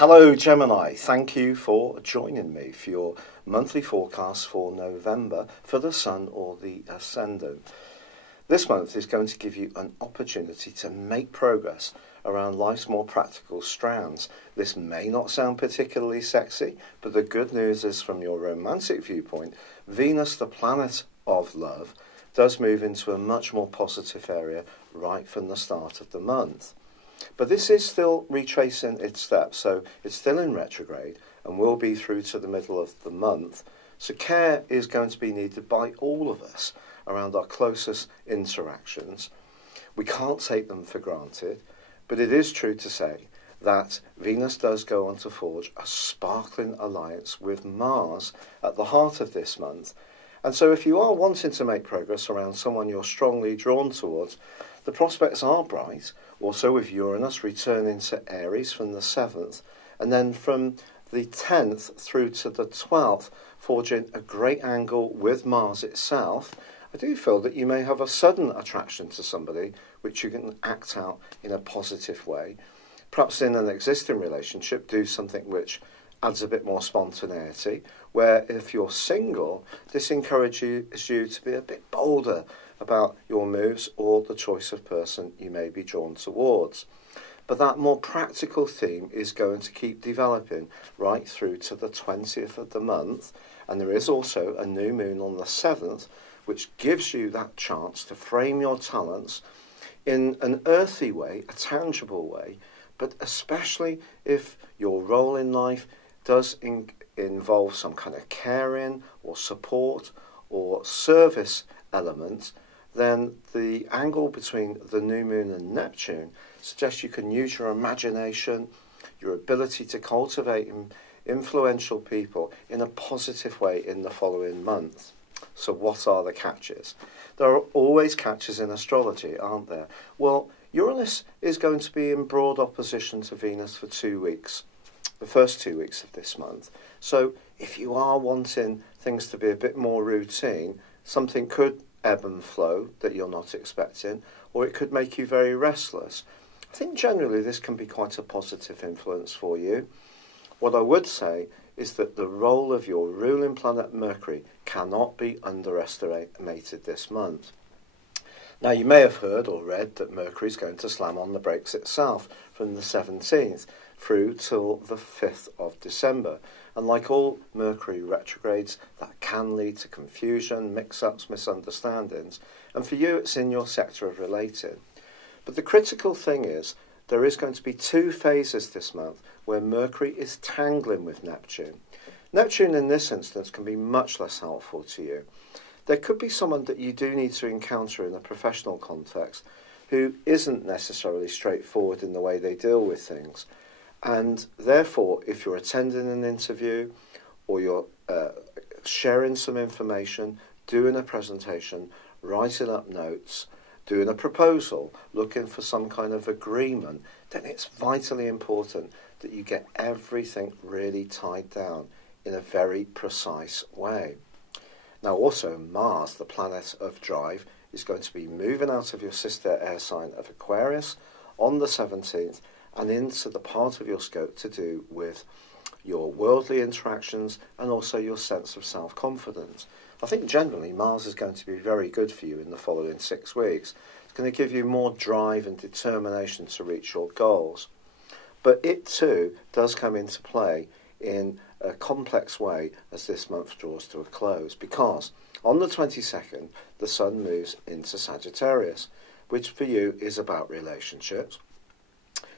Hello Gemini, thank you for joining me for your monthly forecast for November for the Sun or the Ascendant. This month is going to give you an opportunity to make progress around life's more practical strands. This may not sound particularly sexy, but the good news is from your romantic viewpoint, Venus, the planet of love, does move into a much more positive area right from the start of the month. But this is still retracing its steps, so it's still in retrograde and will be through to the middle of the month. So care is going to be needed by all of us around our closest interactions. We can't take them for granted, but it is true to say that Venus does go on to forge a sparkling alliance with Mars at the heart of this month. And so if you are wanting to make progress around someone you're strongly drawn towards, the prospects are bright, also with Uranus returning to Aries from the 7th, and then from the 10th through to the 12th, forging a great angle with Mars itself. I do feel that you may have a sudden attraction to somebody which you can act out in a positive way. Perhaps in an existing relationship, do something which adds a bit more spontaneity, where if you're single, this encourages you to be a bit bolder about your moves or the choice of person you may be drawn towards. But that more practical theme is going to keep developing right through to the 20th of the month, and there is also a new moon on the 7th, which gives you that chance to frame your talents in an earthy way, a tangible way, but especially if your role in life does involve some kind of caring or support or service element, then the angle between the new moon and Neptune suggests you can use your imagination, your ability to cultivate influential people in a positive way in the following month. So what are the catches? There are always catches in astrology, aren't there? Well, Uranus is going to be in broad opposition to Venus for 2 weeks, the first 2 weeks of this month. So if you are wanting things to be a bit more routine, something could ebb and flow that you're not expecting, or it could make you very restless. I think generally this can be quite a positive influence for you. What I would say is that the role of your ruling planet Mercury cannot be underestimated this month. Now, you may have heard or read that Mercury is going to slam on the brakes itself from the 17th through till the 5th of December. And like all Mercury retrogrades, that can lead to confusion, mix-ups, misunderstandings. And for you, it's in your sector of relating. But the critical thing is, there is going to be 2 phases this month where Mercury is tangling with Neptune. Neptune, in this instance, can be much less helpful to you. There could be someone that you do need to encounter in a professional context who isn't necessarily straightforward in the way they deal with things. And therefore, if you're attending an interview or you're sharing some information, doing a presentation, writing up notes, doing a proposal, looking for some kind of agreement, then it's vitally important that you get everything really tied down in a very precise way. Now also, Mars, the planet of drive, is going to be moving out of your sister air sign of Aquarius on the 17th and into the part of your scope to do with your worldly interactions and also your sense of self-confidence. I think generally Mars is going to be very good for you in the following 6 weeks. It's going to give you more drive and determination to reach your goals. But it too does come into play in a complex way as this month draws to a close, because on the 22nd the Sun moves into Sagittarius, which for you is about relationships.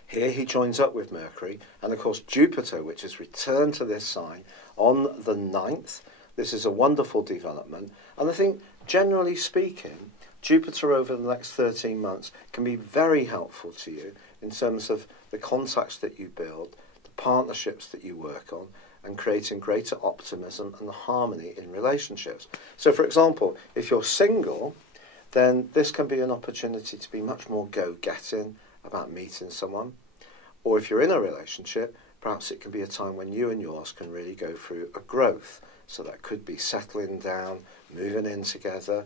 Here he joins up with Mercury, and of course Jupiter, which has returned to this sign on the 9th. This is a wonderful development, and I think generally speaking, Jupiter over the next 13 months can be very helpful to you in terms of the contacts that you build, the partnerships that you work on, and creating greater optimism and harmony in relationships. So for example, if you're single, then this can be an opportunity to be much more go-getting about meeting someone. Or if you're in a relationship, perhaps it can be a time when you and yours can really go through a growth. So that could be settling down, moving in together,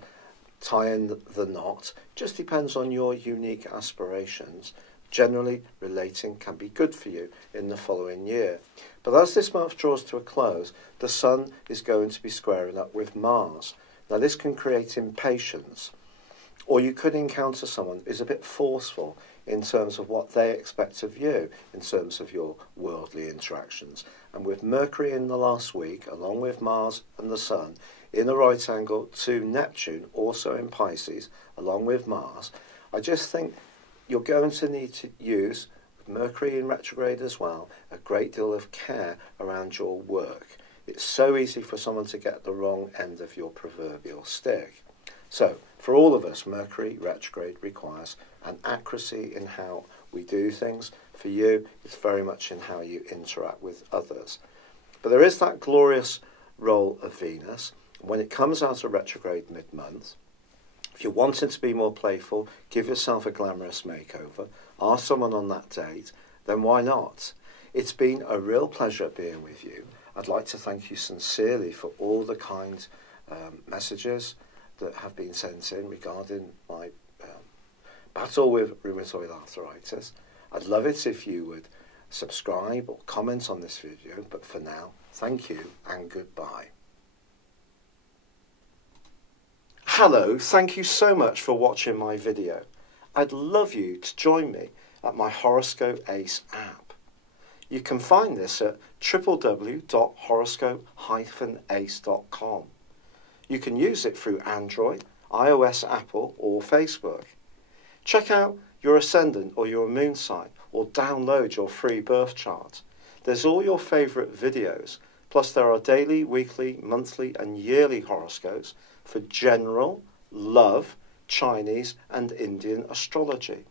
tying the knot. Just depends on your unique aspirations. generally relating can be good for you in the following year. But as this month draws to a close, the Sun is going to be squaring up with Mars. Now this can create impatience, or you could encounter someone who's a bit forceful in terms of what they expect of you, in terms of your worldly interactions. And with Mercury in the last week, along with Mars and the Sun, in a right angle to Neptune, also in Pisces, along with Mars, I just think you're going to need to use, with Mercury in retrograde as well, a great deal of care around your work. It's so easy for someone to get the wrong end of your proverbial stick. So, for all of us, Mercury retrograde requires an accuracy in how we do things. For you, it's very much in how you interact with others. But there is that glorious role of Venus. When it comes out of retrograde mid-month, if you're wanting to be more playful, give yourself a glamorous makeover, ask someone on that date, then why not? It's been a real pleasure being with you. I'd like to thank you sincerely for all the kind messages that have been sent in regarding my battle with rheumatoid arthritis. I'd love it if you would subscribe or comment on this video, but for now, thank you and goodbye. Hello, thank you so much for watching my video. I'd love you to join me at my Horoscope Ace app. You can find this at www.horoscope-ace.com. You can use it through Android, iOS, Apple or Facebook. Check out your ascendant or your moon sign or download your free birth chart. There's all your favourite videos, plus there are daily, weekly, monthly and yearly horoscopes for general, love, Chinese and Indian astrology.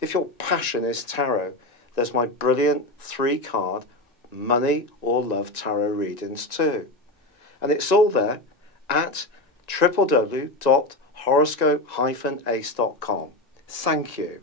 If your passion is tarot, there's my brilliant 3-card money or love tarot readings too. And it's all there at www.horoscope-ace.com. Thank you.